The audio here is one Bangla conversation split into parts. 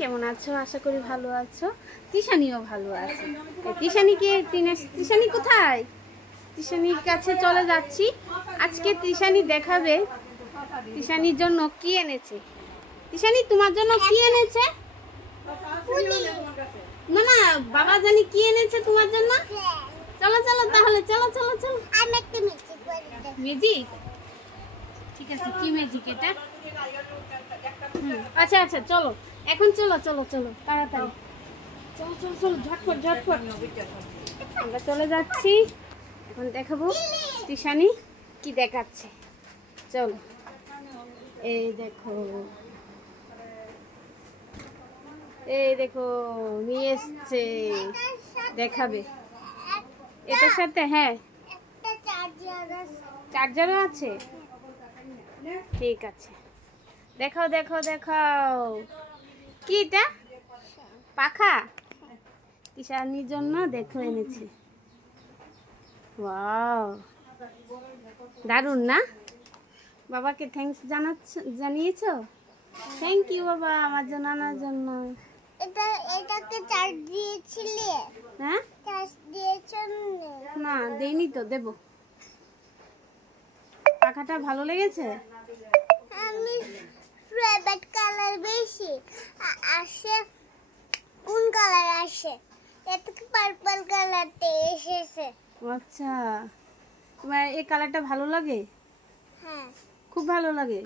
কেমন আছো? আশা করি ভালো আছো। তিশানিও ভালো আছে। তিশানি কোথায়? তিশানির কাছে চলে যাচ্ছি। আজকে তিশানি দেখাবে তিশানির জন্য কি এনেছে। তিশানি তোমার জন্য কি এনেছে? না না, বাবা জানি কি এনেছে তোমার জন্য। চলো চলো তাহলে, চলো চলো চলো। আমি একটা ম্যাজিক বলে দেব। ম্যাজিক? ঠিক আছে, কি ম্যাজিক এটা? আচ্ছা আচ্ছা, চলো এখন, চলো চলো চলো তাড়াতাড়ি, চলো চলো চলো, ঝটফট ঝটফট। আমরা চলে যাচ্ছি, এখন দেখাবো তিশানি কি দেখাচ্ছে। চলো, এই দেখো, এই দেখো নিয়ে এসছে, দেখাবে এটার সাথে। হ্যাঁ, একটা চার্জারও আছে। ঠিক আছে, দেখাও দেখাও দেখাও। কি এটা? পাখা? তিশানির জন্য দেখো এনেছি। ওয়াও, দারুণ না? বাবাকে থ্যাঙ্কস জানিয়েছো? থ্যাংক ইউ বাবা আমার জন্য আনার জন্য। এটাকে চার্জ দিয়েছিলে? হ্যাঁ, চার্জ দিয়েছো? না দেইনি তো, দেবো। পাখাটা ভালো লেগেছে? আমি রেড কালার বেশি আসে। কোন কালার আসে? এটা কি পার্পল কালারতে এসেছে। আচ্ছা, তোমার এই কালারটা ভালো লাগে? হ্যাঁ, খুব ভালো লাগে।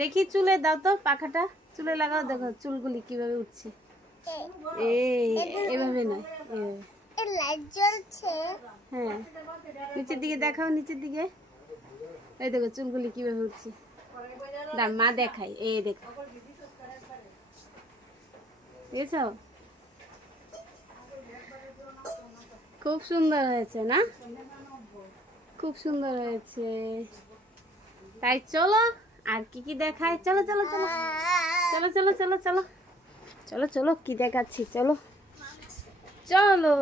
দেখি চুলে দাও তো পাখাটা, চুলে লাগাও, দেখো চুলগুলি কিভাবে উঠছে। এভাবে নয়, এই লাইট জ্বলছে। হ্যাঁ, নিচের দিকে দেখাও, নিচের দিকে। এই দেখো চুলগুলি কিভাবে উঠছে। দাঁড়, মা দেখাই। এই দেখো, দেখেছো? খুব সুন্দর হয়েছে না? খুব সুন্দর হয়েছে। তাই চলো আর কি কি দেখায়। চলো চলো চলো চলো চলো চলো চলো চলো চলো, কি দেখাচ্ছি, চলো চলো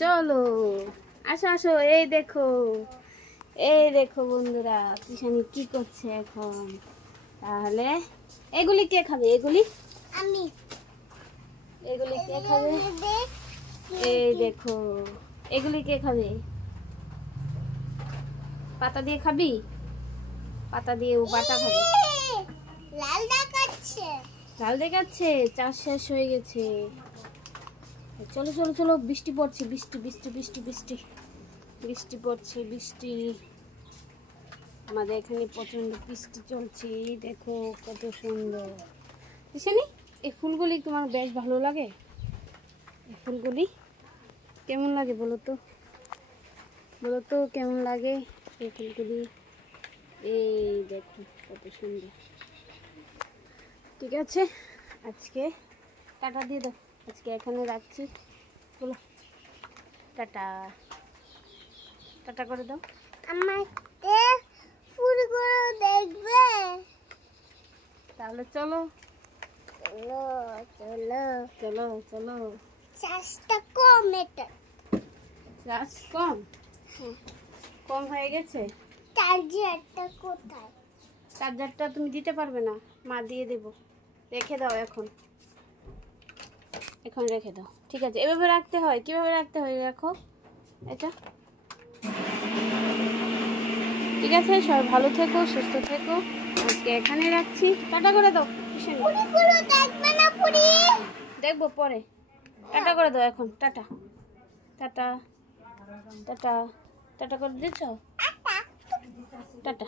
চলো, আসো আসো। এই দেখো, এই দেখো বন্ধুরা, তিশানি কি করছে এখন। তাহলে এগুলি কে খাবে? এগুলি আমি। এগুলি কে খাবে? এই দেখো, এগুলি কে খাবে? পাতা দিয়ে খাবি? পাতা দিয়ে ও বাটা খাবে। লাল দেখাচ্ছে। লাল দেখাচ্ছে, চাষ শেষ হয়ে গেছে। চলো চলো চলো, বৃষ্টি পড়ছে, বৃষ্টি বৃষ্টি বৃষ্টি বৃষ্টি বৃষ্টি পড়ছে, বৃষ্টি। আমাদের এখানে প্রচন্ড বৃষ্টি চলছে, দেখো কত সুন্দর। তিশানি, এই ফুলগুলি তোমার বেশ ভালো লাগে? এই ফুলগুলি কেমন লাগে বলো তো, বলো তো কেমন লাগে এই ফুলগুলি। এই দেখো কত সুন্দর। ঠিক আছে, আজকে টাটা দিয়ে দাও। আজকে এখানে রাখছি, বলো টাটা, টাটা করে দাও। আমাকে ফুলগুলো দেখবে? তাহলে চলো চলো চলো চলো চলো। চাষটা কম, এটা চার্জ কম? কম হয়ে গেছে। চার্জারটা কোথায়? চার্জারটা তুমি দিতে পারবে না, মা দিয়ে দেব। রেখে দাও এখন, এখন রেখে দাও। ঠিক আছে, এভাবে রাখতে হয়। কিভাবে রাখতে হয় রাখো এটা। ঠিক আছে, সবাই ভালো থেকো, সুস্থ থেকো। আজকে এখানে রাখছি, টাটা করে দাও। ফুলগুলো দেখবে না? পুরি দেখবো পরে। টাটা করে দাও এখন, টাটা টাটা টাটা টাটা করে দিচ্ছ, টাটা।